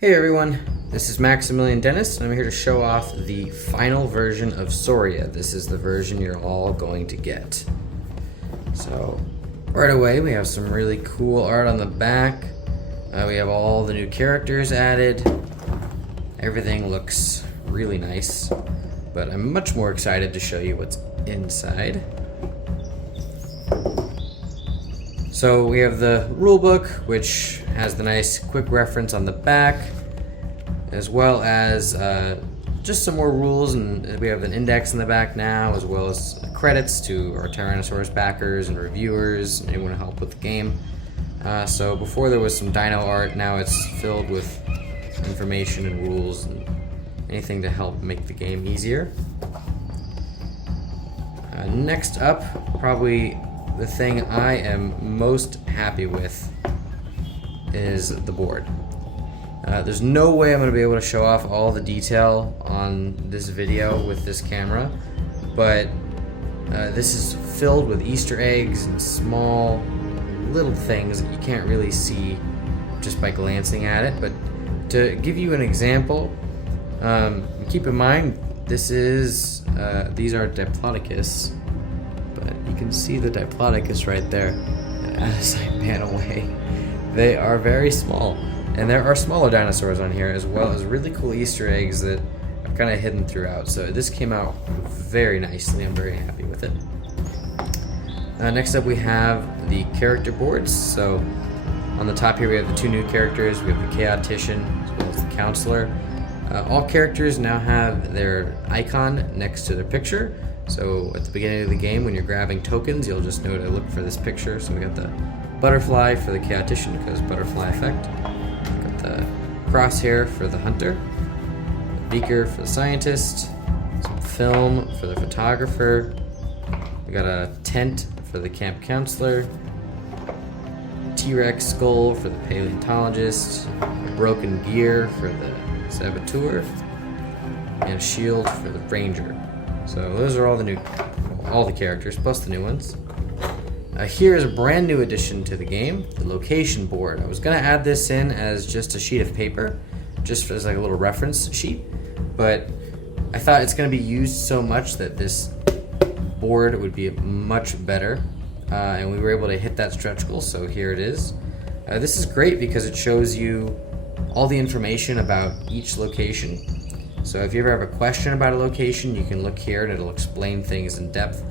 Hey everyone, this is Maximilian Dennis, and I'm here to show off the final version of Sauria. This is the version you're all going to get. So, right away we have some really cool art on the back. We have all the new characters added. Everything looks really nice, but I'm much more excited to show you what's inside. So we have the rulebook, which has the nice quick reference on the back, as well as just some more rules, and we have an index in the back now, as well as credits to our Tyrannosaurus backers and reviewers, and anyone who helped with the game. So before there was some dino art, now it's filled with information and rules and anything to help make the game easier. Next up, probably the thing I am most happy with is the board. There's no way I'm going to be able to show off all the detail on this video with this camera, but this is filled with Easter eggs and small little things that you can't really see just by glancing at it. But to give you an example, keep in mind these are Diplodocus, but you can see the Diplodocus right there. As I pan away, they are very small, and there are smaller dinosaurs on here, as well as really cool Easter eggs that are kind of hidden throughout. So this came out very nicely. I'm very happy with it. Next up, we have the character boards. So on the top here, we have the two new characters. We have the Chaotician as well as the Counselor. All characters now have their icon next to their picture. So at the beginning of the game, when you're grabbing tokens, you'll just know to look for this picture. So we got the butterfly for the Chaotician because butterfly effect. Got the crosshair for the hunter, the beaker for the scientist, some film for the photographer. We got a tent for the camp counselor, T-Rex skull for the paleontologist, a broken gear for the saboteur, and a shield for the ranger. So those are all the characters, plus the new ones. Here is a brand new addition to the game, the location board. I was going to add this in as just a sheet of paper, just as like a little reference sheet, but I thought it's going to be used so much that this board would be much better, and we were able to hit that stretch goal, so here it is. This is great because it shows you all the information about each location. So if you ever have a question about a location, you can look here and it'll explain things in depth.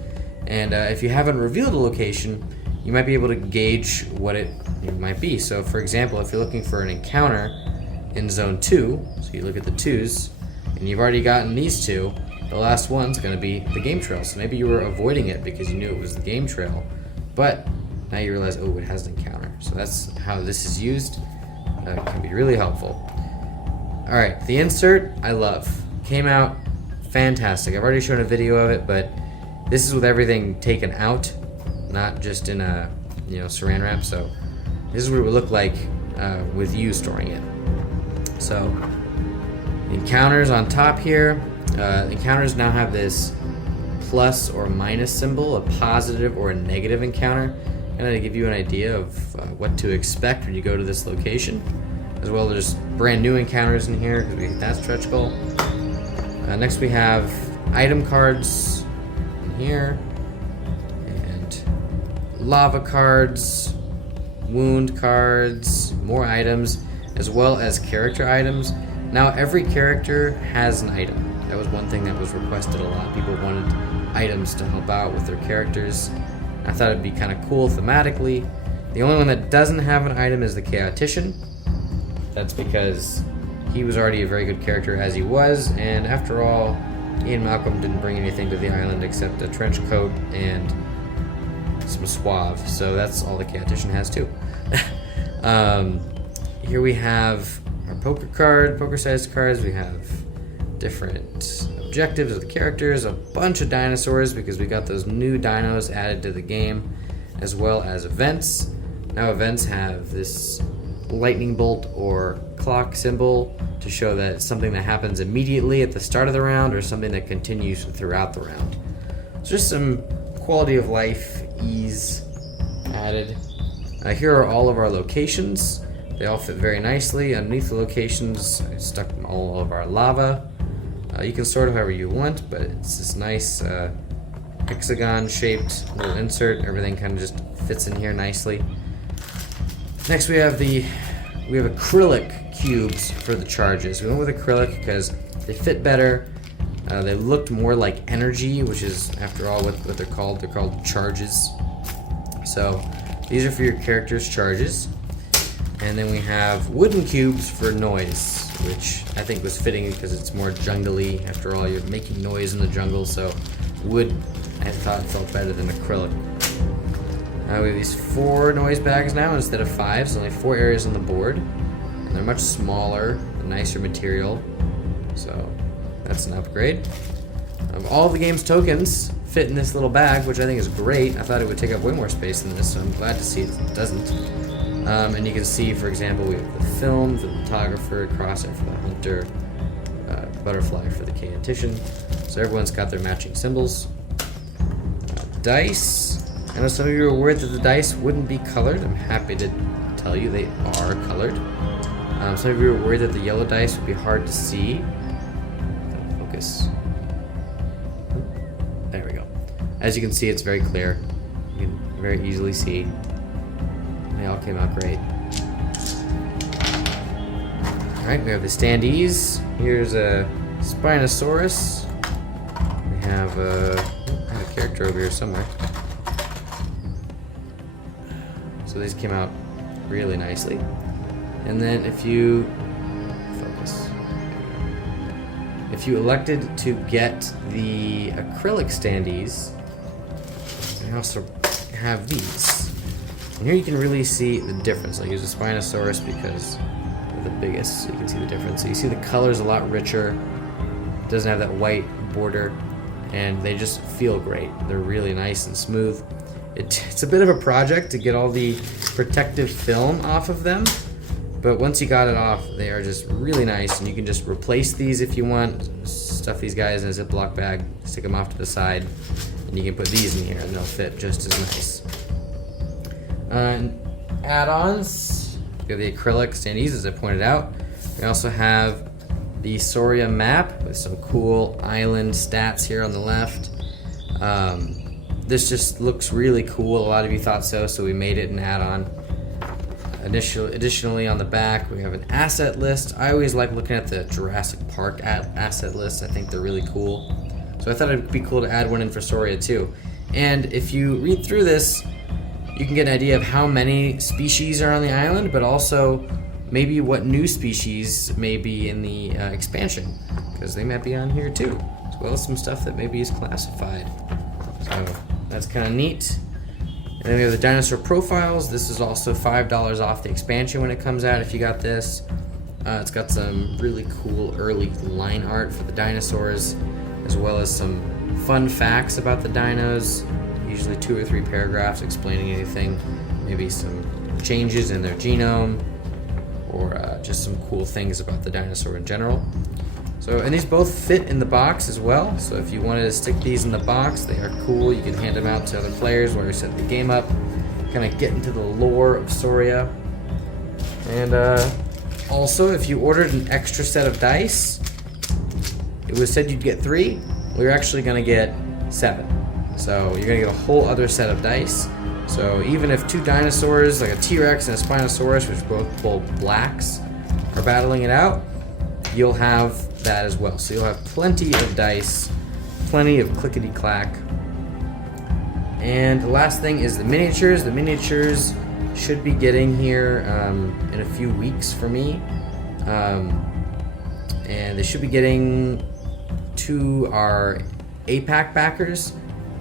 And if you haven't revealed a location, you might be able to gauge what it might be. So for example, if you're looking for an encounter in Zone 2, so you look at the 2s, and you've already gotten these two, the last one's going to be the game trail. So maybe you were avoiding it because you knew it was the game trail, but now you realize, oh, it has an encounter. So that's how this is used. It can be really helpful. Alright, the insert I love. Came out fantastic. I've already shown a video of it, but this is with everything taken out, not just in a saran wrap. So this is what it would look like with you storing it. So encounters on top here. Encounters now have this plus or minus symbol, a positive or a negative encounter, kind of to give you an idea of what to expect when you go to this location. As well, there's brand new encounters in here because we hit that stretch goal. Next we have item cards in here, and lava cards, wound cards, more items, as well as character items. Now every character has an item. That was one thing that was requested a lot. People wanted items to help out with their characters. I thought it'd be kind of cool thematically. The only one that doesn't have an item is the Chaotician. That's because he was already a very good character as he was, and after all, Ian Malcolm didn't bring anything to the island except a trench coat and some suave, so that's all the Chaotician has too. Here we have our poker-sized cards. We have different objectives of the characters, a bunch of dinosaurs because we got those new dinos added to the game, as well as events. Now events have this lightning bolt or clock symbol to show that it's something that happens immediately at the start of the round or something that continues throughout the round. So just some quality of life ease added. Here are all of our locations. They all fit very nicely. Underneath the locations, I stuck all of our lava. You can sort it however you want, but it's this nice hexagon-shaped little insert. Everything kind of just fits in here nicely. Next, we have acrylic cubes for the charges. We went with acrylic because they fit better. They looked more like energy, which is, after all, what they're called. They're called charges. So these are for your character's charges. And then we have wooden cubes for noise, which I think was fitting because it's more jungly. After all, you're making noise in the jungle, so wood, I thought, felt better than acrylic. We have these 4 noise bags now instead of 5. There's only 4 areas on the board. And they're much smaller, nicer material. So that's an upgrade. All the game's tokens fit in this little bag, which I think is great. I thought it would take up way more space than this, so I'm glad to see it doesn't. And you can see, for example, we have the film, the photographer, crosshair for the hunter, butterfly for the kineticien. So everyone's got their matching symbols. Dice. I know some of you were worried that the dice wouldn't be colored. I'm happy to tell you they are colored. Some of you were worried that the yellow dice would be hard to see. Focus. There we go. As you can see, it's very clear. You can very easily see. They all came out great. Alright, we have the standees. Here's a Spinosaurus. We have a character over here somewhere. So these came out really nicely. And then if you elected to get the acrylic standees, you also have these. And here you can really see the difference. I'll use a Spinosaurus because they're the biggest, so you can see the difference. So you see the color's a lot richer. It doesn't have that white border, and they just feel great. They're really nice and smooth. It's a bit of a project to get all the protective film off of them, but once you got it off, they are just really nice, and you can just replace these if you want. Stuff these guys in a Ziploc bag, stick them off to the side, and you can put these in here, and they'll fit just as nice. Add-ons, we have the acrylic standees, as I pointed out. We also have the Sauria map with some cool island stats here on the left. This just looks really cool. A lot of you thought so we made it an add-on. Additionally, on the back, we have an asset list. I always like looking at the Jurassic Park asset list. I think they're really cool. So I thought it'd be cool to add one in for Sauria too. And if you read through this, you can get an idea of how many species are on the island, but also maybe what new species may be in the expansion, because they might be on here too, as well as some stuff that maybe is classified. So that's kind of neat. And then we have the dinosaur profiles. This is also $5 off the expansion when it comes out if you got this. It's got some really cool early line art for the dinosaurs, as well as some fun facts about the dinos. Usually 2 or 3 paragraphs explaining anything, maybe some changes in their genome, or just some cool things about the dinosaur in general. So, and these both fit in the box as well, so if you wanted to stick these in the box, they are cool. You can hand them out to other players while you set the game up, kind of get into the lore of Sauria. And also, if you ordered an extra set of dice, it was said you'd get 3, well, you're actually going to get 7. So you're going to get a whole other set of dice. So even if 2 dinosaurs, like a T-Rex and a Spinosaurus, which both pull blacks, are battling it out, you'll have that as well. So you'll have plenty of dice, plenty of clickety-clack. And the last thing is the miniatures. The miniatures should be getting here in a few weeks for me. And they should be getting to our APAC backers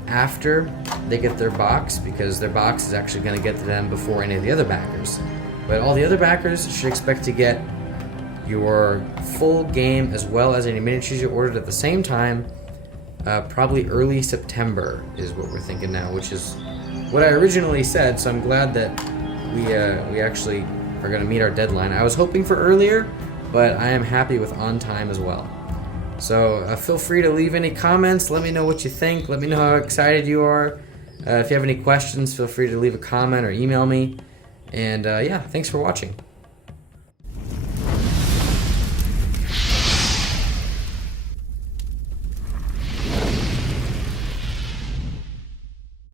after they get their box, because their box is actually going to get to them before any of the other backers. But all the other backers should expect to get your full game as well as any miniatures you ordered at the same time, probably early September is what we're thinking now, which is what I originally said, so I'm glad that we actually are going to meet our deadline. I was hoping for earlier, but I am happy with on time as well. So feel free to leave any comments. Let me know what you think. Let me know how excited you are. If you have any questions, feel free to leave a comment or email me. And yeah, thanks for watching.